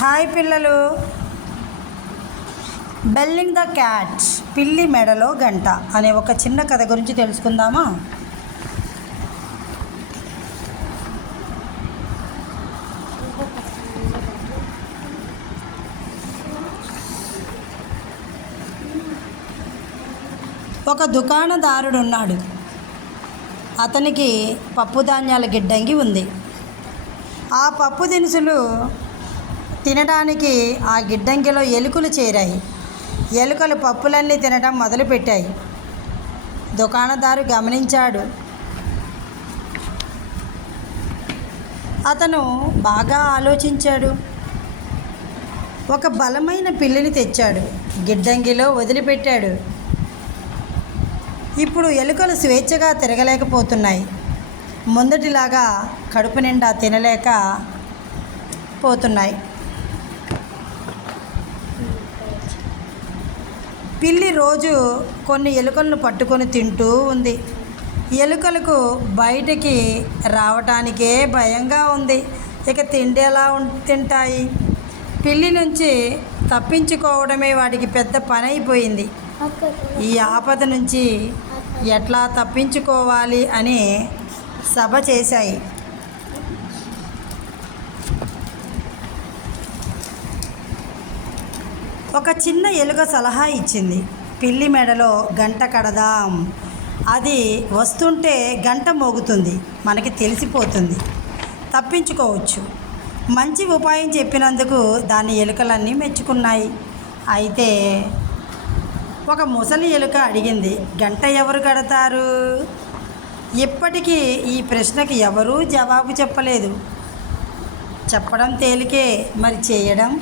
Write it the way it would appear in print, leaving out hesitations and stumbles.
Hi పిల్లలు, బెల్లింగ్ the cat, పిల్లి మెడలో గంట అనే ఒక చిన్న కథ గురించి తెలుసుకుందామా. ఒక దుకాణదారుడున్నాడు. అతనికి పప్పు ధాన్యాల గిడ్డంగి ఉంది. ఆ పప్పు దినుసులు తినడానికి ఆ గిడ్డంగిలో ఎలుకలు చేరాయి. ఎలుకలు పప్పులన్నీ తినడం మొదలుపెట్టాయి. దుకాణదారు గమనించాడు. అతను బాగా ఆలోచించాడు. ఒక బలమైన పిల్లిని తెచ్చాడు, గిడ్డంగిలో వదిలిపెట్టాడు. ఇప్పుడు ఎలుకలు స్వేచ్ఛగా తిరగలేకపోతున్నాయి. ముందటిలాగా కడుపు నిండా తినలేక పోతున్నాయి. పిల్లి రోజు కొన్ని ఎలుకలను పట్టుకొని తింటూ ఉంది. ఎలుకలకు బయటికి రావటానికే భయంగా ఉంది. ఇక తిండి ఎలా తింటాయి? పిల్లి నుంచి తప్పించుకోవడమే వాటికి పెద్ద పని అయిపోయింది. ఈ ఆపద నుంచి ఎట్లా తప్పించుకోవాలి అని సభ చేశాయి. ఒక చిన్న ఎలుక సలహా ఇచ్చింది. పిల్లి మెడలో గంట కడదాం. అది వస్తుంటే గంట మోగుతుంది, మనకి తెలిసిపోతుంది, తప్పించుకోవచ్చు. మంచి ఉపాయం చెప్పినందుకు దాని ఎలుకలన్నీ మెచ్చుకున్నాయి. అయితే ఒక ముసలి ఎలుక అడిగింది, గంట ఎవరు కడతారు? ఇప్పటికీ ఈ ప్రశ్నకి ఎవరూ జవాబు చెప్పలేదు. చెప్పడం తేలికే, మరి చేయడం